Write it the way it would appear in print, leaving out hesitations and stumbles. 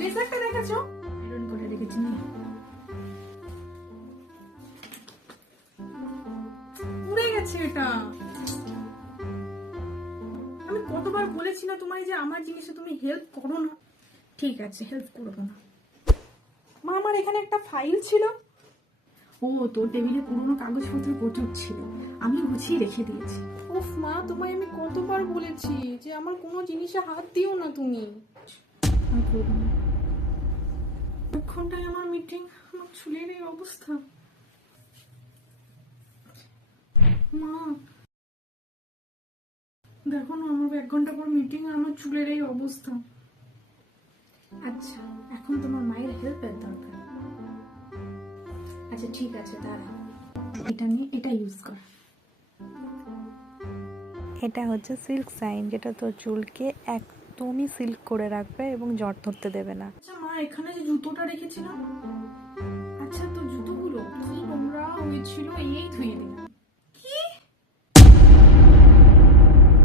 লেজারটা দেখেছো? আয়রন করে রেখেছি না, পুড়ে গেছে এটা। আমি কতবার বলেছি না তোমায় যে আমার জিনিসে তুমি হেল্প করো না। ঠিক আছে, হেল্প করবো না। মা, আমার এখানে একটা ফাইল ছিল। ও, তোর টেবিলে পুরোনো কাগজপত্র প্রচুর ছিল, আমি গুছিয়ে রেখে দিয়েছি। উফ মা, তোমায় আমি কতবার বলেছি যে আমার কোনো জিনিসে হাত দিও না তুমি। আর করবো না। ঘন্টায় আমার মিটিং, আমার চুলের এই অবস্থা। মা দেখো না, আমার 1 ঘন্টা পর মিটিং, আমার চুলের এই অবস্থা। আচ্ছা, এখন তোমার মায়ের হেল্পের দরকার। আচ্ছা ঠিক আছে, দাঁড়া, এটা নিয়ে এটা ইউজ কর। এটা হচ্ছে সিল্ক সাইন, যেটা তোর চুলকে একদমই সিল্ক করে রাখবে এবং জট ধরতে দেবে না। আচ্ছা মা, এখানে যে জুতোটা রেখেছিলাম, আচ্ছা তো জুতোগুলো কি নোংরা হয়েছিল, এই ধুয়ে দিলাম।